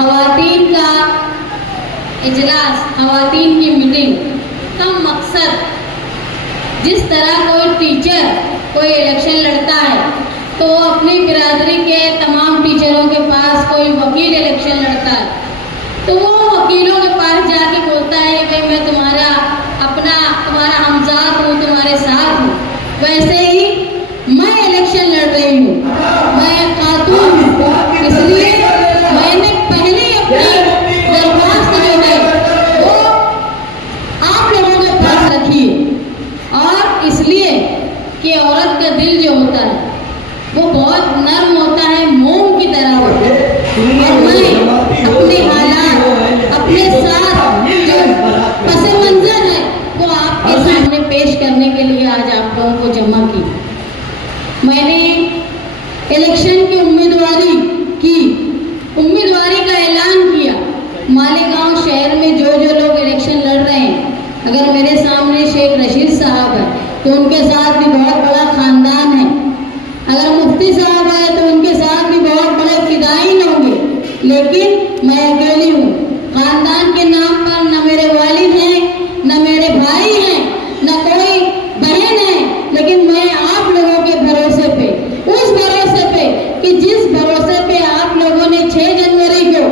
खवातीन का इजलास, खवातीन की मीटिंग का मकसद, जिस तरह कोई टीचर कोई इलेक्शन लड़ता है तो वो अपनी बिरादरी के तमाम टीचरों के पास, कोई वकील इलेक्शन लड़ता है तो वो वकीलों के पास जाके बोलता है भाई मैं तुम्हारा हमजाद हूँ, तुम्हारे साथ हूँ। वैसे ही मैं इलेक्शन लड़ रही हूँ, मैं खातून हूँ, इसलिए मैंने पहले अपनी दरख्वास्त जो है वो आप लोगों के पास रखी है। और इसलिए कि औरत का दिल जो होता है वो बहुत नर्म होता है, मोम की तरह होता है। और मैं अपने हालात, अपने साथ जो पसे मंजर है वो आपके सामने पेश करने के लिए आज आप लोगों को जमा की। मैंने इलेक्शन की उम्मीदवारी का ऐलान किया। मालेगांव शहर में जो लोग इलेक्शन लड़ रहे हैं, अगर मेरे सामने शेख रशीद साहब है तो उनके साथ भी बहुत बड़ा खानदान है, अगर मुफ्ती साहब है तो उनके साथ भी बहुत बड़े फिदाइन होंगे, लेकिन मैं अकेली हूँ। खानदान के नाम पर न मेरे वालिद हैं, न मेरे भाई हैं, न कोई बहन है, लेकिन मैं आप लोगों के भरोसे पे, उस भरोसे पे कि जिस भरोसे पे आप लोगों ने 6 जनवरी को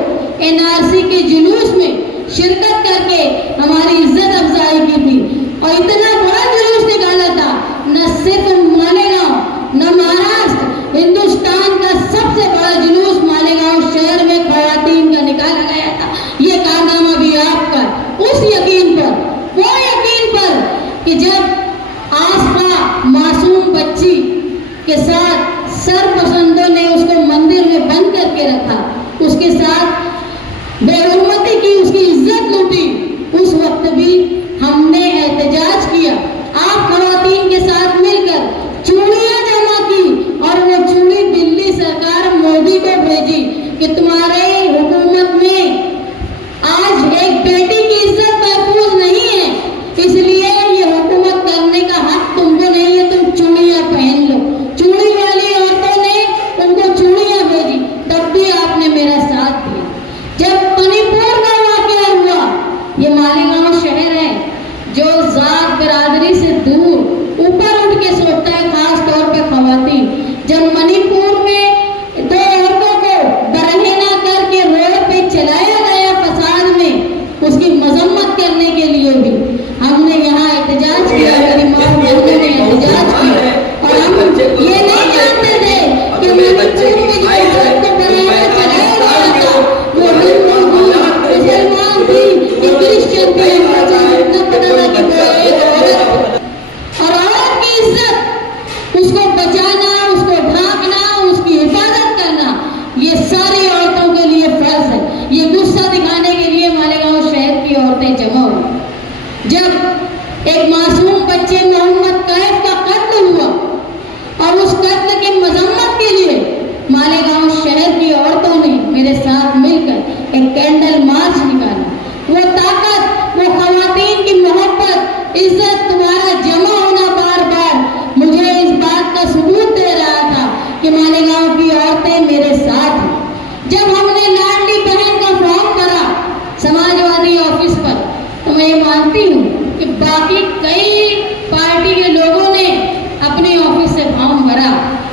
NRC के जुलूस में शिरकत करके हमारी इज्जत अफजाई की थी और इतना बड़ा जुलूस निकाला था, न सिर्फ मालेगांव, न महाराष्ट्र, हिंदुस्तान का सबसे बड़ा जुलूस मालेगांव शहर में खवातीन का निकाला गया था। ये कारनामा भी आपका, उस यकीन पर, वो यकीन पर कि जब आसफा मासूम बच्ची के साथ सरपसंदों ने उसको मंदिर में बंद करके रखा, उसके साथ बेहुरमती की, उसकी इज्जत लूटी, उस वक्त भी हमने एहतजाज किया। आप खवातीन के साथ मिलकर चूड़ियां जमा की और वो चूड़ी दिल्ली सरकार मोदी को भेजी कि तुम्हारे हुकूमत में आज एक बेटी की इज्जत महफूज नहीं है, इसलिए ये हुकूमत करने का हक तुमको नहीं है, तुम चूड़ियां पहन लो। चूड़ी वाली औरतों ने उनको चूड़ियां भेजी, तब भी आपने मेरा साथ दिया। जब मणिपुर का वाकया हुआ, ये मालेगांव शहर है जो जात बिरादरी से दूर ऊपर उठ के सोचता है, खास तौर पे खवातीन। जब मणिपुर में 2 औरतों को बरहना करके रोड पे चलाया गया फसाद में, उसकी मजम्मत करने के लिए भी हमने यहाँ एहतजाज किया, मेरी माँ बहनों ने एहतजाज किया। और हम ये नहीं जानते थे कि मणिपुर में जो औरत को बरहना चलाया गया था वो हिंदू थी, मुसलमान थी, क्रिश्चियन थी, उतना पता था कि वो एक औरत। और औरत की इज्जत, उसको बचाना, उसको ढांकना, उसकी हिफाजत करना, ये सारी औरतों के लिए फर्ज है। ये गुस्सा दिखाने के लिए मालेगांव शहर की औरतें जमा हुई। जब एक मासूम बच्चे मोहम्मद कैफ का कत्ल हुआ और उस कत्ल की मजम्मत के लिए मालेगांव शहर की औरतों ने मेरे साथ मिलकर एक कैंडल मार्च निकाला। वो ताकत, वो खवातीन की मोहब्बत, इज्जत, तुम्हारा जमा होना बार बार मुझे इस बात का सबूत दे रहा था कि मालेगांव की औरतें मेरे साथ हैं। जब हमने लाडली बहन का फॉर्म भरा समाजवादी ऑफिस पर, तो मैं ये मानती हूँ कि बाकी कई पार्टी के लोगों ने अपने ऑफिस से फॉर्म भरा,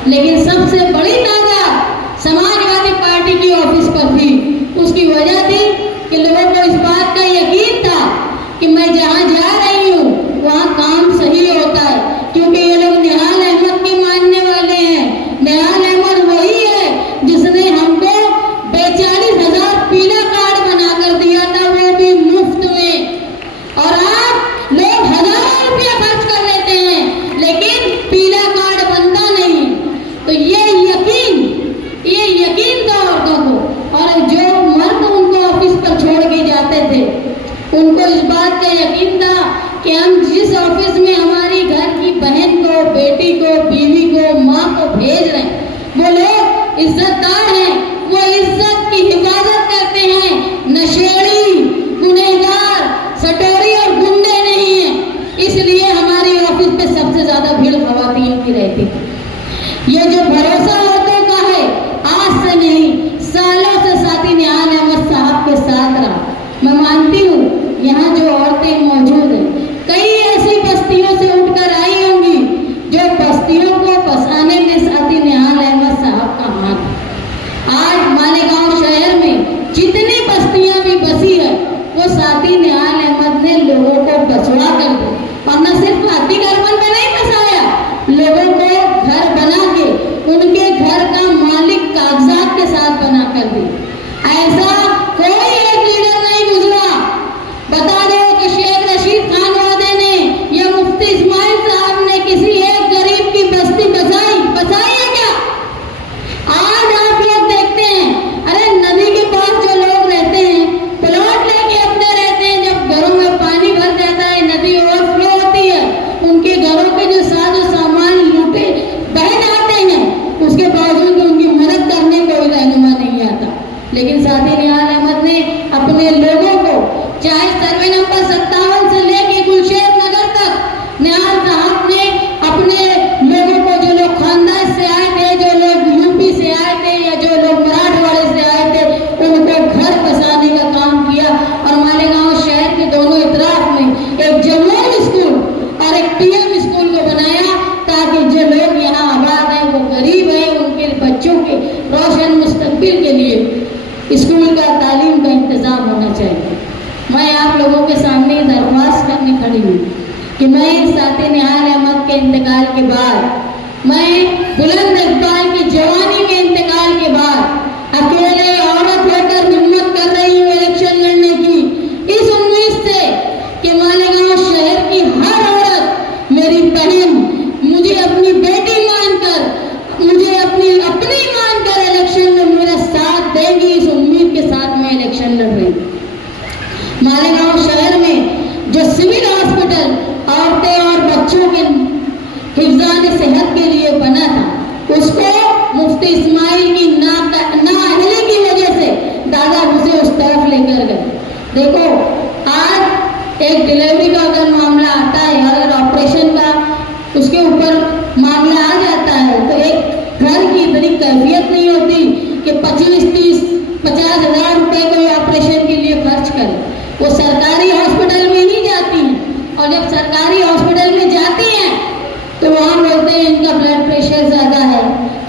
लेकिन सबसे बड़ी तादाद समाजवादी पार्टी की ऑफिस पर थी। उसकी वजह थी कि लोगों को इस बात का यकीन था कि मैं जहाँ जा रही हूँ वहाँ काम सही होता है, क्योंकि ये लोग निहाल अहमद के मानने वाले हैं। निहाल अहमद वही है जिसने हमको 42,000 पीला कार्ड बनाकर दिया था, वो भी मुफ्त में। और आप लोग हजारों रुपया खर्च कर लेते हैं, लेकिन पीला कार्ड बनता नहीं। तो साथी निहाल अहमद ने लोगों को बसवा कर दिया और न सिर्फ हाथी गर्भन में नहीं बसाया, लोगों को घर बना के उनके घर का मालिक कागजात के साथ बना कर दी। ऐसा कोई एक लीडर नहीं गुजरा। बता दो कि शेख रशीद खान वादे ने या मुफ्ती इस्माइल साहब ने किसी एक गरीब की बस्ती बसाई है क्या? आज आप लोग देखते हैं, अरे नदी के पास जो लोग रहते हैं प्लॉट लेके अपने रहते हैं, जब घरों में पानी भर जाता है, नदी ओवरफ्लो होती है, उनके घरों के जो साजो सामान लूटे बह जाते हैं, उसके बावजूद उनकी मदद करने कोई रहनुमा नहीं आता। लेकिन साथी निहाल अहमद ने अपने लोगों को, चाहे सर्वे नंबर 57 से लेके गुलशेर नगर तक, निहाल साहब ने अपने लोगों को, जो लोग खानदान से आए थे, जो लोग यूपी से आए थे या जो लोग मराठवाड़े से आए थे, उनको घर बसाने का काम किया। और मालेगांव शहर के दोनों इतराफ में एक जमूर स्कूल और एक टीएम स्कूल को बनाया, ताकि जो लोग यहाँ आबाद हैं, वो गरीब हैं, उनके बच्चों के रोशन मुस्तकबिल के लिए स्कूल का तालीम का इंतजाम होना चाहिए। मैं आप लोगों के सामने दरख्वास्त करने खड़ी हूँ कि मैं साथी निहाल अहमद के इंतकाल के बाद, मैं बुलंद इकबाल की जवानी के इंतकाल के बाद अकेले औरत होकर हिम्मत कर रही हूँ इलेक्शन लड़ने की, इस उम्मीद से कि मालेगांव शहर की हर औरत मेरी बहन मुझे अपनी बेटी मानकर, मुझे अपनी मानकर इलेक्शन में मेरा साथ देगी, इस उम्मीद के साथ मैं इलेक्शन लड़ रही हूँ। मालेगांव शहर में जो सिविल हॉस्पिटल औरतें और बच्चों के हिफ्ज़ान सेहत के लिए बना था, उसको मुफ्ती इस्माइल की नाअहली की वजह से दादा उसे उस तरफ लेकर गए। देखो, आज एक डिलीवरी का अगर मामला आता है, अगर ऑपरेशन का उसके ऊपर मामला आ जाता है, तो एक घर की इतनी कैफियत नहीं होती कि 25-30-50 हज़ार रुपए कोई ऑपरेशन के लिए खर्च करे। वो सरकारी हॉस्पिटल में ही जाती हैं, और जब सरकारी हॉस्पिटल में जाती हैं तो वहाँ बोलते हैं इनका ब्लड प्रेशर ज़्यादा है,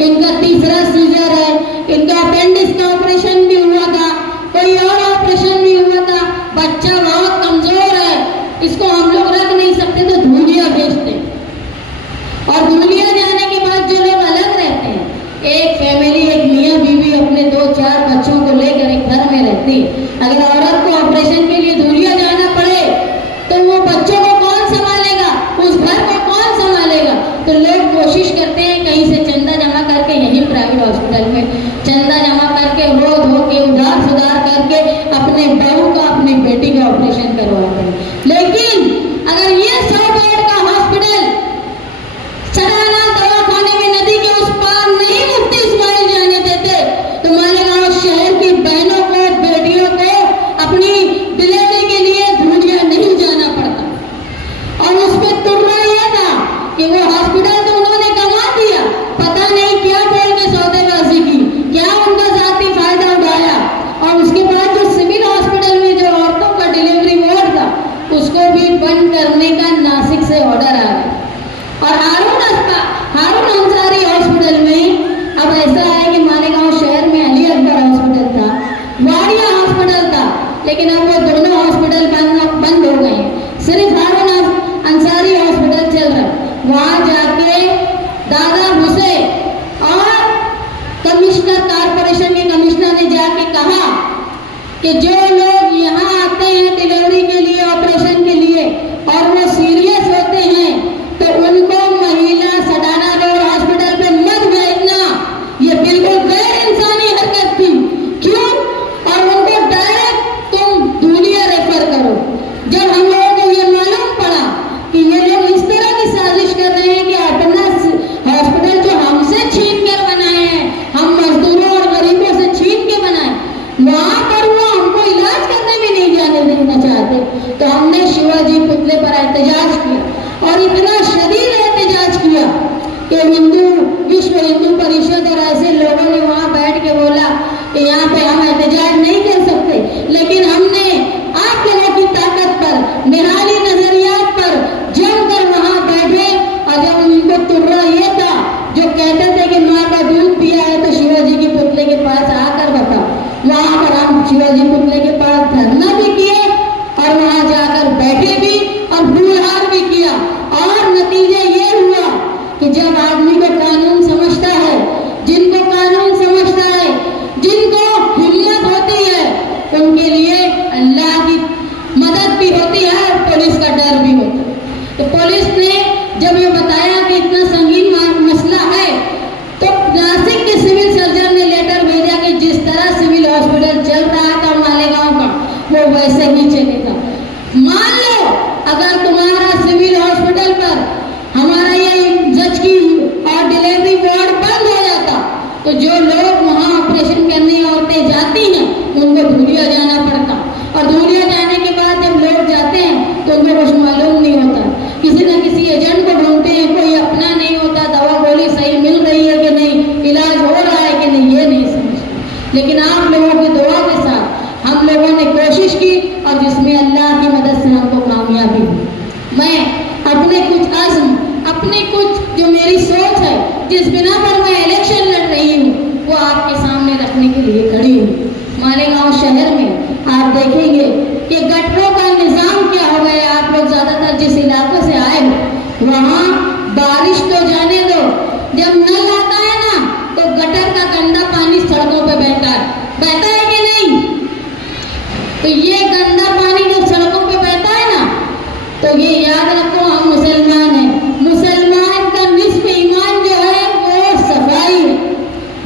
इनका तीसरा सीजर है, इनका अपेंडिक्स का ऑपरेशन भी हुआ था, कोई और ऑपरेशन भी हुआ था, बच्चा बहुत कमज़ोर है, इसको हम लोग रख नहीं सकते, तो धूलिया भेजते हैं। और धूलिया जाने के बाद जो लोग अलग रहते हैं, एक फैमिली, एक मियाँ बीवी अपने 2-4 बच्चों को लेकर एक घर में रहती है, अगर औरत को ऑपरेशन के लिए धूलिया जाना पड़े तो वो बच्चों को कौन संभालेगा, उस घर को कौन संभालेगा? तो लोग कोशिश करते हैं कहीं से चंदा जमा करके, यही प्राइवेट हॉस्पिटल में चंदा जमा करके, रो धो के, उधार सुधार करके अपने बहू का, अपनी बेटी का ऑपरेशन करवाते हैं। लेकिन अगर ये 100 बेड का हॉस्पिटल सराना दवाखाने में नदी के उस पार नहीं मुफ्ती इस्माइल जाने देते, तो मालेगांव शहर की बहनों को, बेटियों को अपनी डिलीवरी के लिए धूलिया नहीं जाना पड़ता। और उस पर तुर्रा यह था कि वो हॉस्पिटल तो उन्होंने कमा दिया, पता नहीं क्या बोल के सौदेबाजी की, क्या उनका जाती फायदा उठाया, और उसके बाद जो सिविल हॉस्पिटल में जो औरतों का डिलीवरी वार्ड था, उसको भी बंद करने का नासिक से ऑर्डर आ गया। और हारून अंसारी हॉस्पिटल में अब ऐसा है कि मालेगांव शहर में अली अकबर हॉस्पिटल था, वाडिया हॉस्पिटल था, लेकिन अब वो दोनों हॉस्पिटल बंद हो गए हैं, सिर्फ हारून अंसारी हॉस्पिटल चल रहा है। वहाँ जाके दादा घुसे और कमिश्नर, कॉर्पोरेशन के कमिश्नर ने जाके कहा कि जो लोग यहाँ आते हैं डिलीवरी के लिए, ऑपरेशन के लिए, और वो सीरियस होते हैं, तो उनको महिला सडाना रोड हॉस्पिटल पे मत भेजना। ये बिल्कुल गैर इंसानी हरकत थी। क्यों? और उनको डायरेक्ट तुम धूलिया रेफर करो। जब हम लोगों को ये मालूम पड़ा कि ये लोग इस तरह की साजिश कर रहे हैं कि अपना हॉस्पिटल जो हमसे छीन कर बनाए हैं, हम मजदूरों और गरीबों से छीन के बनाए, वहां पर वो हमको इलाज करने में नहीं जाने देना चाहते, तो हमने शिवाजी पुतले पर एहतजाज किया, और इतना शदीद एहतजाज किया कि विश्व हिंदू परिषद और ऐसे लोगों ने वहां बैठ के बोला कि यहाँ पे हम एहतजाज नहीं कर सकते, लेकिन हमने आप लोगों की ताकत पर, निराली नजरियात पर जमकर वहां बैठे। और जब उनको तुर्रा ये था, जो कहते थे कि माँ का दूध पिया है तो शिवाजी के पुतले के पास आकर बताओ, वहां पर हम शिवाजी पुतले के पास धरना भी किए और ही चलेगा। मान लो अगर तुम्हारा सिविल हॉस्पिटल पर हमारा ये जज की और डिलीवरी वार्ड बंद हो जाता तो जो लोग वहाँ ऑपरेशन करने औरतें जाती हैं उनको धूलिया जाना पड़ता, और धूलिया जाने के बाद जब लोग जाते हैं तो उनको कुछ मालूम नहीं होता, किसी न किसी एजेंट को ढूंढते हैं, कोई अपना नहीं होता, दवा गोली सही मिल रही है कि नहीं, इलाज हो रहा है कि नहीं, ये नहीं समझते। लेकिन आप लोगों की दुआ के साथ हम लोगों ने कोशिश की और जिसमें अल्लाह की मदद से हमको कामयाबी हुई। मैं अपने कुछ अज़्म, अपनी कुछ जो मेरी सोच है, जिस बिना पर मैं इलेक्शन लड़ रही हूँ, वो आपके सामने रखने के लिए खड़ी हूँ। मालेगांव शहर में आप देखेंगे कि गटरों का निज़ाम क्या हो गया। आप लोग ज़्यादातर जिस इलाकों से आए हो वहाँ बारिश तो जाने दो, जब नल आता है ना तो गटर का गंदा पानी सड़कों पे बहता है कि नहीं? तो ये गंदा पानी जो सड़कों पे बहता है ना, तो ये याद रखो हम मुसलमान हैं, मुसलमान का निस्फ ईमान जो है वो सफाई है।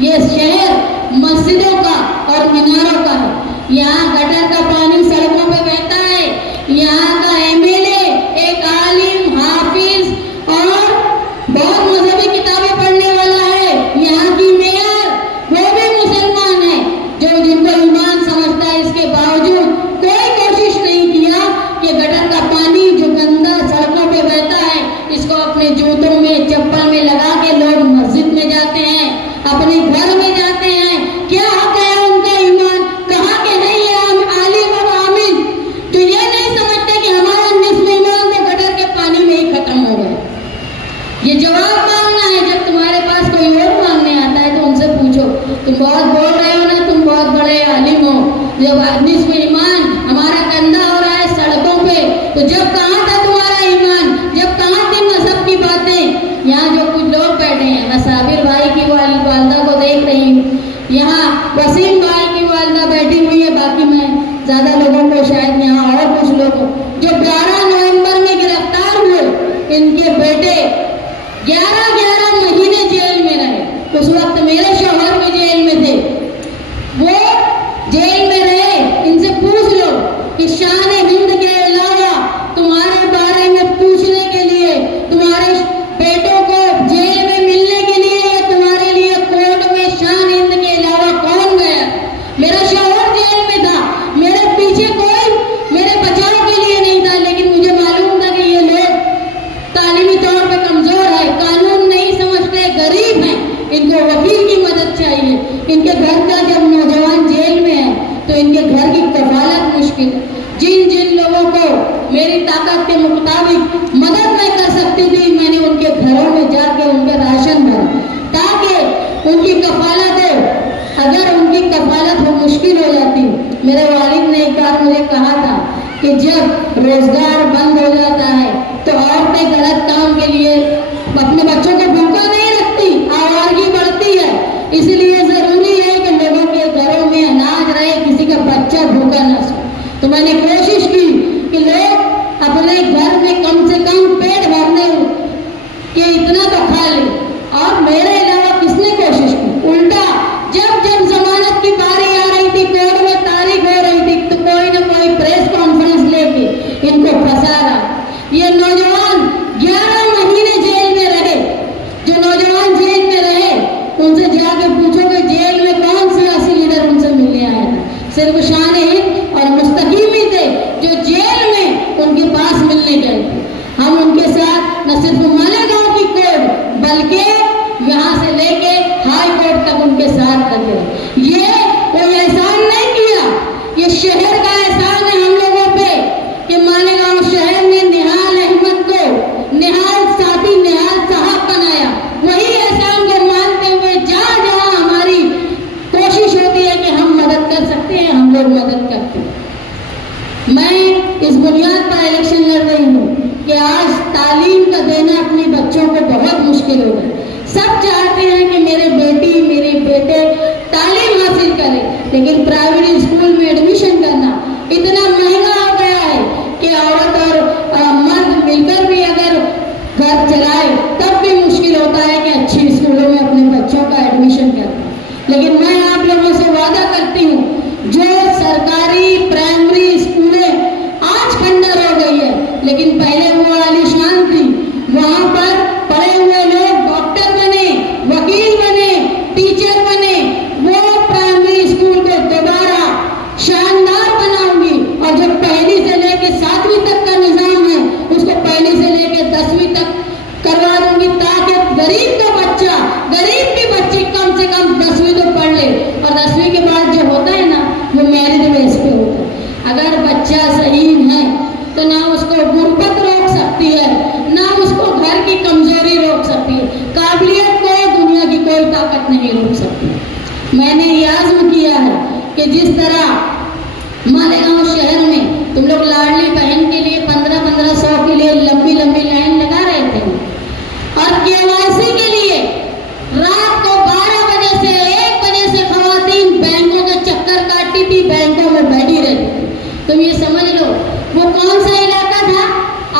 ये शहर मस्जिदों का और मीनारों का है। यहाँ गटर का पानी सड़कों पे बहता है। यहाँ का एमएलए एक आलिम, हाफिज और बहुत मजहबी किताबें पढ़ने वाला है। यहाँ की मेयर वो भी मुसलमान है, जो जिनको ईमान समझता है। इसके बावजूद कोई कोशिश नहीं किया कि गटर का पानी जो गंदा सड़कों पे बहता है इसको अपने जूतों में, चप्पल में लगा के लोग मस्जिद में जाते हैं, अपने घर में जाते हैं। क्या हो गया उनका ईमान? कहाँ के नहीं है आलिम और आमिन, तो ये नहीं समझते कि हमारा निस्फ ईमान तो गटर के पानी में ही खत्म हो गया। ये जवाब मांगना है। जब तुम्हारे पास कोई और मांगने आता है तो उनसे पूछो, तुम बहुत बोल रहे हो ना, तुम बहुत बड़े आलिम हो, जब निस्फ ईमान हमारा गंदा हो रहा है सड़कों पे, तो जब कहाँ था तुम्हारा ईमान? जब कहाँ थी मजहब की बातें? यहाँ जो कुछ लोग बैठे हैं, मैं साबिर भाई की वालदा को देख रही हूँ, यहाँ वसीम भाई की वालदा बैठी हुई है, बाकी मैं ज़्यादा लोगों को शायद यहाँ और कुछ लोग जो 12 नवंबर में गिरफ्तार हुए, इनके बेटे 11 महीने जेल में रहे। उस वक्त मेरे शौहर भी जेल में थे, वो जेल में रहे। इनसे पूछ लो कि शान हिंद के अलावा तुम्हारे बारे में पूछने के लिए, तुम्हारे बेटों को जेल में मिलने के लिए या तुम्हारे लिए कोर्ट में शान हिंद के अलावा कौन गया? मेरा शौहर जेल में था, मेरे पीछे कोई मेरे बचाव के लिए नहीं था, लेकिन मुझे मालूम था कि ये लोग तालीमी तौर पे कमजोर है, कानून नहीं समझते, गरीब हैं, इनको वकील की मदद चाहिए। इनके घर का जब नौजवान जेल में है तो इनके घर की कफालत मुश्किल है। जिन जिन लोगों को मेरी ताकत के मुताबिक मदद मैं कर सकती थी, मैंने उनके घरों में जाके उनके राशन भरा ताकि उनकी कफालत हो। अगर उनकी कफालत हो मुश्किल हो जाती। मेरे वालिद ने एक बार मुझे कहा था कि जब रोजगार बंद हो जाता है तो औरतें गलत काम के लिए अपने बच्चों को भूखा नहीं रखती, आवारगी बढ़ती है। इसलिए जरूरी है कि लोगों के घरों में अनाज रहे, किसी का बच्चा भूखा न सो। तो मैंने कोशिश की कि लोग अपने घर में कम से कम पेट भरने के इतना तो खा ले, और मेरे अलावा किसने कोशिश की? उल्टा जब जब जमानत की बारी आ रही थी, कोर्ट में तारीख हो रही थी, तो कोई ना कोई प्रेस कॉन्फ्रेंस लेके इनको फंसा रहा। ये नौजवान 11 महीने जेल में रहे। जो नौजवान जेल में रहे उनसे जाके पूछोगे जेल में कौन सियासी लीडर उनसे मिलने आया था? सिर्फ शान हिंद और मुस्तकीम ही थे जो जेल में उनके पास मिलने गए थे। हम उनके साथ न सिर्फ मालेगांव की कोर्ट बल्कि यहाँ से लेके हाई कोर्ट तक उनके साथ लगे। ये कोई एहसान नहीं किया, ये शहर का एहसान है हम लोगों पे कि मालेगांव शहर में निहाल अहमद को निहाल साथी निहाल साहब बनाया। वही एहसान को मानते हुए जहाँ जहाँ हमारी कोशिश होती है कि हम मदद कर सकते हैं, हम लोग मदद करते हैं। मैं इस बुनियाद पर इलेक्शन लड़ रही हूँ कि आज तालीम का देना अपने बच्चों को बहुत मुश्किल हो गया। सब चाहते हैं कि मेरे बेटी मेरे बेटे तालीम हासिल करें, लेकिन प्राइवेट स्कूल में एडमिशन करना इतना महंगा हो गया है कि औरत और मर्द मिलकर भी अगर घर चलाए तब भी मुश्किल होता है कि अच्छी स्कूलों में अपने बच्चों का एडमिशन करना। लेकिन मैं आप लोगों से वादा करती हूँ, जो सरकारी प्राइमरी स्कूलें कि जिस तरह मालेगांव शहर में तुम लोग लाडली बहन के लिए 1500 के लिए लंबी लंबी लाइन लगा रहे थे और केवाईसी के लिए रात को 12 बजे से 1 बजे से खवातीन बैंकों के चक्कर काटती थी, बैंकों में बैठी रहती थी। तुम ये समझ लो वो कौन सा इलाका था,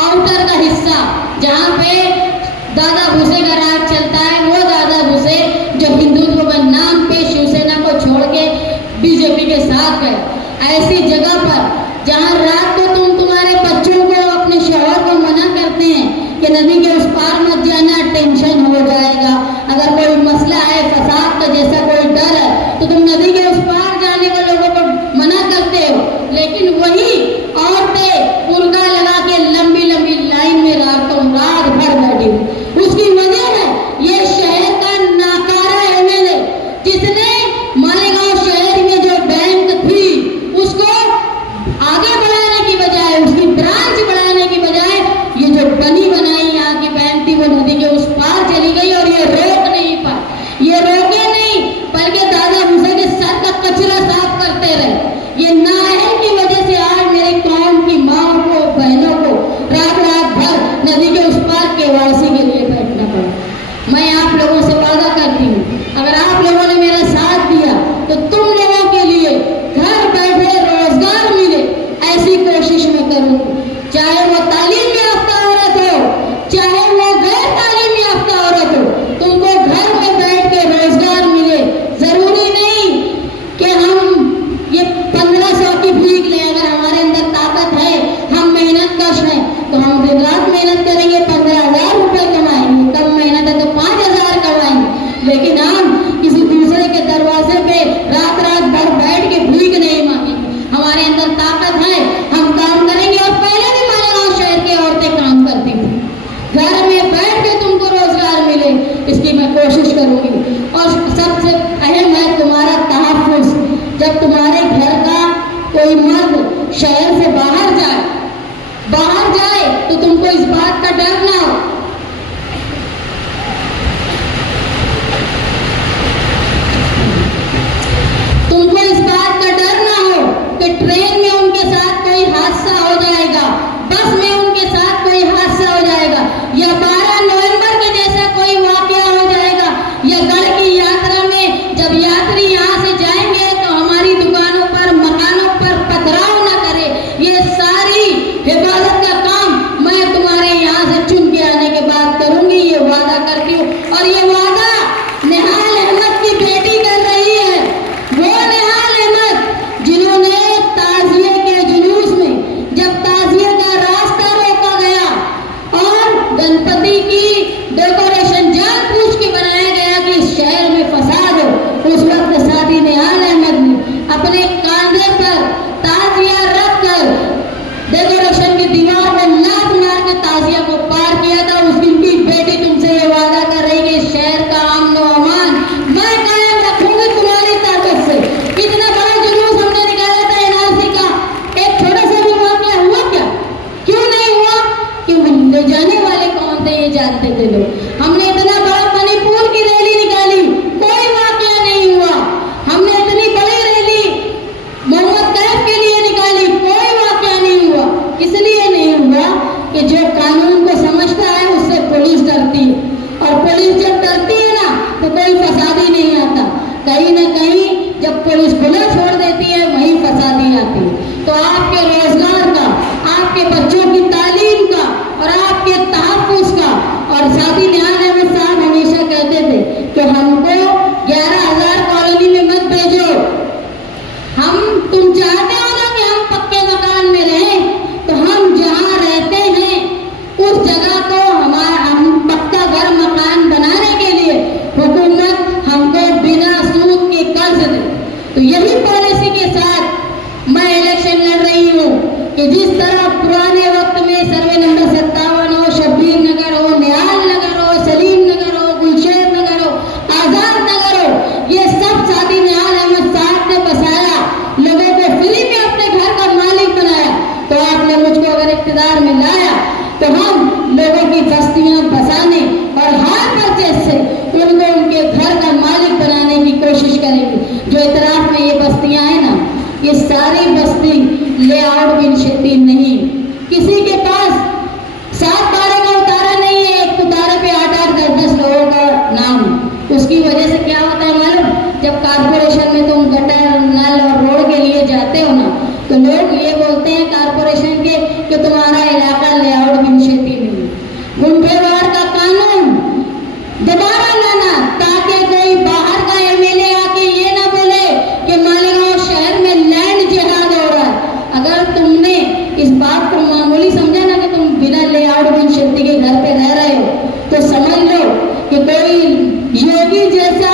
आउटर का हिस्सा जहाँ पे दादा भूसे का राज चलता है। वो दादा भूसे जो हिंदुत्व के नाम पे शिवसेना को छोड़ के बीजेपी के साथ गए, ऐसी जगह पर जहाँ रात को तुम तुम्हारे बच्चों को अपने शौहर को मना करते हैं कि नदी के उस पार मत जाना, टेंशन हो जाएगा, अगर कोई मसला है फसाद का जैसा कोई डर है तो तुम नदी के उस पार जाने को लोगों को मना करते हो। लेकिन वही औरतें पुरगा लगा के लंबी लंबी लाइन में रात भर बैठी हुई। उसकी वजह है ये शहर का नाकारा एमएलए जिसने मालेगांव शहर में जो बैंक थी उसको आगे बढ़ाने की बजाय, उसकी ब्रांच बढ़ाने की बजाय ये जो बनी बनाई यहाँ की बैंक थी वो नदी के उस पार चली गई और ये रोक नहीं पाए। ये रोके नहीं बल्कि दादा भूसे के सर का कचरा साफ करते रहे। ये नाहल की वजह से आज मेरे कौम की माओ को, बहनों को रात भर नदी के उस पार केवाईसी के लिए बैठना पड़ा। मैं आप लोगों से वादा करती हूँ, अगर आप लोगों ने मेरा साथ दिया तो तुम लोगों के लिए घर बैठे रोजगार मिले ऐसी कोशिश मैं करूँगी। चाहे वो तालीम याफ्ता औरत हो, चाहे वो गैर तालीम याफ्ता औरत हो, तुमको घर में बैठ के रोजगार मिले। जरूरी नहीं कि हम ये 1500 की भीख लें। अगर हमारे अंदर ताकत है, हम मेहनत कश हैं तो हम दिन रात मेहनत करेंगे, 15,000 रुपये कमाएंगे। कम मेहनत है तो 5,000 कमाएंगे। लेकिन हम किसी दूसरे के दरवाजे पे रात भर बैठ के भीख नहीं मांगेंगे। हमारे अंदर ताकत है, हम काम करेंगे। और पहले भी मालेगांव शहर की औरतें काम करती थी। घर में बैठ के तुमको रोजगार मिले इसकी मैं कोशिश करूंगी। और सबसे अहम है तुम्हारा तहफ्फुज़। जब तुम्हारे घर का कोई मर्द शहर से बाहर जाए तो तुमको इस बात का डर ना हो कि ट्रेन में उनके साथ कोई हादसा हो जाएगा, बस में उनके साथ कोई हादसा हो जाएगा, या 12 नवंबर के जैसा कोई वाकया हो जाएगा, या गढ़ की यात्रा में जब यात्री यहाँ से जाएंगे तो हमारी दुकानों पर, मकानों पर पथराव न करे। ये सारी हिफाजत का काम मैं तुम्हारे यहाँ से चुन के आने के बाद करूंगी, ये वादा करती हूँ। और ये वादा निहाल अहमद की बेटी कर रही है। वो निहाल अहमद जिन्होंने ताजिए के जुलूस में जब ताजिए का रास्ता रोका गया और गणपति की डेकोरेशन जानबूझ के बनाया गया कि इस शहर में फसाद हो, उस वक्त साथी निहाल अहमद ने अपने कांधे पर ताजिया रखकर डेकोरेशन की दीवार में लात मार के ताजिया को पार किया था। उस दिन की बेटी तुमसे ये वादा कर रही कि शहर का अमन व अमान मैं कायम रखूंगी तुम्हारी ताकत से। इतना बड़ा जुलूस हमने निकाला था एनआरसी का, एक छोटा सा भी वाकया हुआ क्या? क्यों नहीं हुआ? क्यों ले जाने वाले कौन थे ये जानते थे लोग। हमने इतना बड़ा मणिपुर की रैली निकाली, कोई वाकया नहीं हुआ। हमने इतनी बड़ी रैली मोहम्मद कैफ के लिए निकाली, कोई वाकया नहीं हुआ। इसलिए नहीं हुआ कि जो कानून को समझता है उससे पुलिस डरती है, और पुलिस जब डरती है ना तो कोई फसादी नहीं आता। कहीं ना कहीं जब पुलिस खुला छोड़ देती है वहीं फसादी आती है। तो आपके रोजगार का, आपके बच्चों की तालीम का और आपके तहफ्फुज़ का, और साथी निहाल अहमद साहब हमेशा कहते थे कि हमको 11,000 कॉलोनी में मत भेजो। तुम चाहते हो ना कि हम पक्के मकान में रहें, तो हम जहाँ रहते हैं उस जगह को हम पक्का घर मकान बनाने के लिए हुकूमत हमको बिना सूद के कर्ज दे। तो यही पॉलिसी के साथ मैं इलेक्शन लड़ रही हूँ कि जिस तरह पुराने वक्त में सर्वे नंबर 57 हो, शब्बीर नगर हो, निहाल नगर हो, सलीम नगर हो, गुलशेर नगर हो, आजाद नगर हो, ये सब साथी निहाल अहमद साहब ने बसाया, लोगों को फ्री में अपने घर का मालिक बनाया। तो आपने मुझको अगर इख्तियार में लाया तो हम लोगों की बस्तियां बसाने और हर परचेज से उनको उनके घर का मालिक बनाने की कोशिश करेंगे। जो इतराफ में ये बस्तियां हैं ना, ये सारी बस्ती लेआउट बिन खेती नहीं, किसी के पास 7/12 का उतारा नहीं है, एक उतारे पे 8-8, 10-10 लोगों का नाम। उसकी वजह से क्या होता है मालूम, जब कारपोरेशन में तुम गटर नल और रोड के लिए जाते हो ना, तो लोग ये बोलते हैं कारपोरेशन के कि तुम्हारा इलाका लेआउट बिन खेती नहीं। गुंठेवार का कानून दोबारा लाना, ताकि कोई बाहर का एमएलए आके ये ना बोले कि मालेगांव शहर में लैंड जिहाद हो रहा है। अगर तुमने इस बात को मामूली समझा ना कि तुम बिना लेआउट बिन खेती के घर पे रह रहे हो, तो समझ लो कि कोई योगी जैसा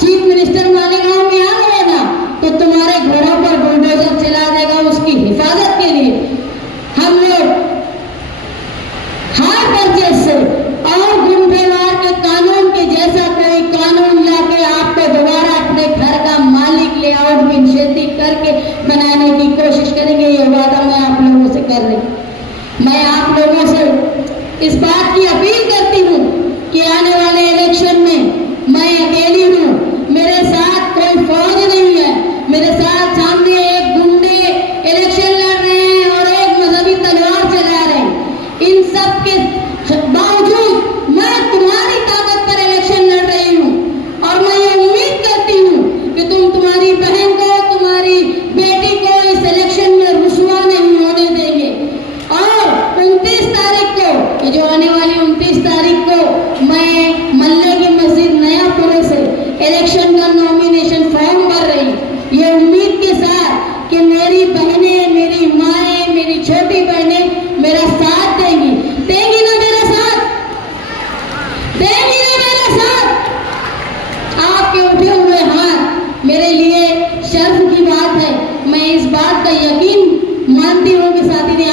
चीफ मिनिस्टर मालेगांव में आ गया ना, तो तुम्हारे घरों पर बुलडोजर चला देगा उसकी हिफाजत के लिए। हम लोग हर परचेज से और गुंठेवार के कानून के जैसा कोई कानून लाके आपको दोबारा अपने घर का मालिक लेआउट बिन खेती करके बनाने की कोशिश करेंगे। ये वादा मैं आप लोगों से कर रही हूँ। मैं आप लोगों से इस बात की अपील करती हूँ कि आने वाले इलेक्शन में मैं अकेली हूँ, मेरे साथ कोई फौज नहीं है, मेरे साथ सामने एक गुंडे इलेक्शन लड़ रहे हैं और एक मजहबी तलवार चला रहे हैं। इन सब के बावजूद मैं तुम्हारी ताकत पर इलेक्शन लड़ रही हूँ और मैं ये उम्मीद करती हूँ कि तुम तुम्हारी बहन को, तुम्हारी बेटी को इस इलेक्शन में रुसवा नहीं होने देंगे। और 29 तारीख को, ये जो आने वाली 29 तारीख को मैं मल्ले की मस्जिद नयापुरे से इलेक्शन का नॉमिनेशन फॉर्म भर रही हूँ, ये उम्मीद के साथ कि मेरी बहनें, मेरी माएँ, मेरी छोटी बहनें मेरा साथ देंगी। देंगी ना मेरा साथ? देंगी ना मेरा साथ? आपके उठे हुए हाथ मेरे लिए शर्फ की बात है। मैं इस बात का यकीन मानती हूँ कि साथी ने